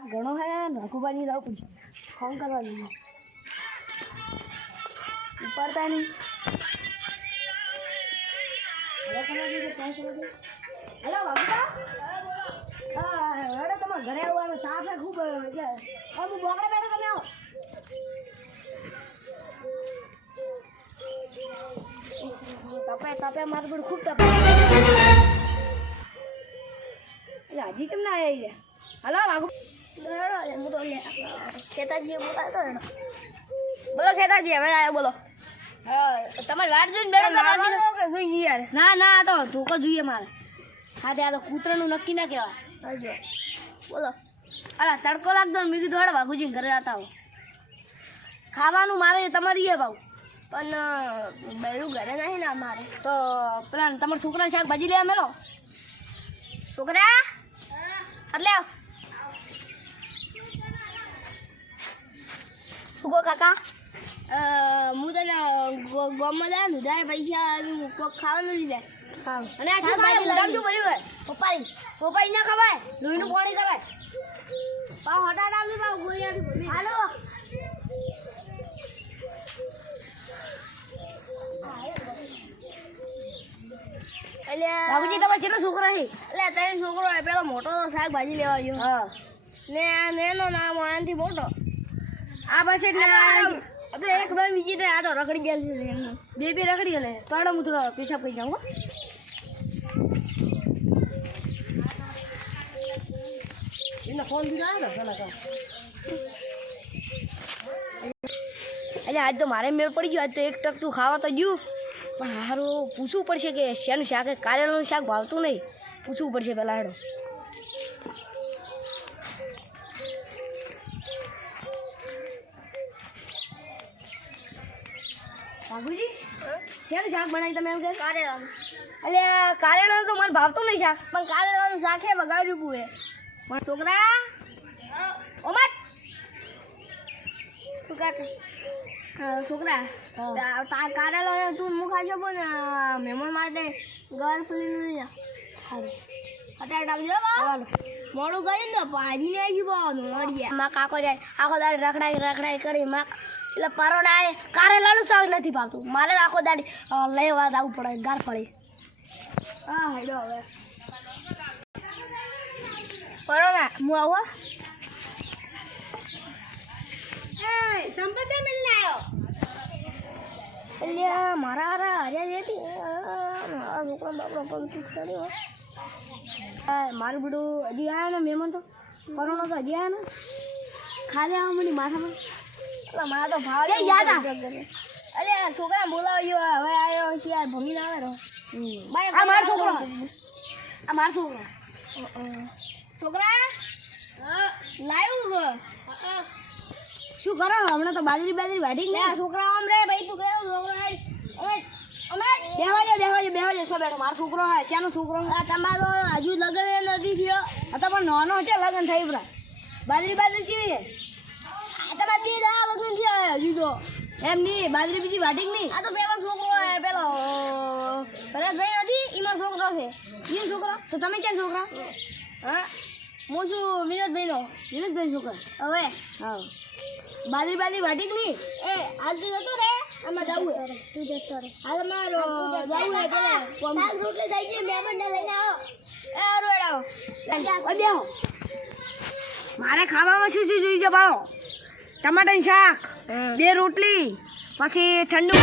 તાપ ઘણો હે નખુબાની જાવ પૂછ ફોન કરવા જોઈએ ઉપાડતા નહીં હવે કરવા જોઈએ ફોન કરવા જોઈએ હેલો બાબુકા હા હેડો તમારા ઘરે આવવાનું સાફ હે ખૂબ એટલે હું બોકડા બેઠો તમે આવો તપે મારું બધું ખૂબ તપે હજી કેમ ના આવી હલો બાબુ હું તો ખેતાજી બોલાતો એનો બોલો ખેતાજી હવે આવ્યો બોલો તમારી વાટ જોઈને બેઠો કે જોઈ જઈએ યાર ના ના આ તો ધોકો જોઈએ મારે હા તે આ તો કૂતરાનું નક્કી ના કહેવાય બોલો અલા તડકો લાગતો ને મેં કીધું હળ બાબુજીને ઘરે જતા હો ખાવાનું મારે તમારી એ ભાવ પણ બૈરું ઘરે નહીં ને અમારે તો પેલા તમારા છોકરાને શાકભાજી લેવા મેલો છોકરા એટલે શું કહો કાકા હું તને ગોમમાં જાય ઉધાર પૈસા કોક ખાવાનું લીધે અને આ શું ભર્યું હોય પપ્પાઈ ના ખવાય લોહીનું પાણી કરાય પાવ હટાટ આવી પાવ ગોળિયાથી હાલો બાબુજી તમારે કેટલો છોકરો છે એટલે ત્રણ છોકરો હોય પેલો મોટો શાકભાજી લેવા ગયો હા ને નેનો નામ આનાથી મોટો આ બસ એટલે આપણે એકદમ બીજી ને આ તો રખડી ગયા છે બે રખડી ગયેલે તો આડો હું થોડો પેશાબ કરી જાઉં એને ફોન દીધા ને પેલા એટલે આજ તો મારે મેળ પડી ગયો આજ તો એક ટક તું ખાવા તો ગયું પણ હારું પૂછવું પડશે કે શેનું શાક કારેલાનું શાક ભાવતું નહીં પૂછવું પડશે પેલા હેડો બાબુજી શેનું શાક બનાવી તમે એમ કે કારેલાનું એટલે કારેલાનું તો મને ભાવતું નહીં શાક પણ કારેલાનું શાક હે બગાડ્યું પૂએ પણ છોકરા ઓમટ તું કાકા છોકરા કારેલા તું મુખ ખાજો પણ મહેમાન માટે ઘર ખુલીનું લઈ જા સારું હટાટ આવજો મોડું કરીને તો ભાજીને આવી પાવાનું મળીએ માં કાકો જાય આખો દાડી રખડાઈ કરી માં એટલે પરોડા કારેલાનું શાક નથી ભાવતું મારે આખો દાડી લેવા આવવું પડે ગાર ફળી હા હેડો હવે પરોડા હું આવો સંપત્તિ મિલને આવ્યો એટલે મારા હરિયા જતી મારા છોકરા બાપડા પગ ચડ્યો મારું બધું હજી આવ્યા ને મહેમાન તો કરોડો તો હજી આવ્યા ને ખાલી આવવા મળી માથામાં એટલે મારા તો ભાવ યાદ અરે છોકરા બોલાવ્યો હવે આવ્યો છે ભમી ના આવે આ મારો છોકરો છોકરા લાવ્યું શું કરો હમણાં તો બાજરી વાઢી ને છોકરા આમ રે ભાઈ તું કયો છોકરા બેહવા શું બેઠો મારો છોકરો હોય ત્યાંનો છોકરો તમારો હજુ લગ્ન નથી થયો આ તો પણ નાનો છે લગ્ન થઈ પરા બાજરી કેવી છે તમારે બે દા લગ્ન થયા હજુ તો એમ નહીં બાજરી બીજી વાઢી નહીં આ તો પેલો છોકરો હોય પેલો ભરતભાઈ નથી એનો છોકરો છે એનો છોકરો તો તમે ક્યાં છોકરા હા હું છું વિનોદભાઈ છોકરા હવે હા બાજરી વાટી કે નહીં એ હાલ તું જતો રે આમાં જવું તું જતો રે હાલ મારો જવું હે પેલે શાક રોટલી થઈ ગઈ મહેમાનને લઈને આવો એ રોડાવો બેહો મારે ખાવામાં શું જોઈએ છે બાળો ટમાટાનું શાક બે રોટલી પછી ઠંડુ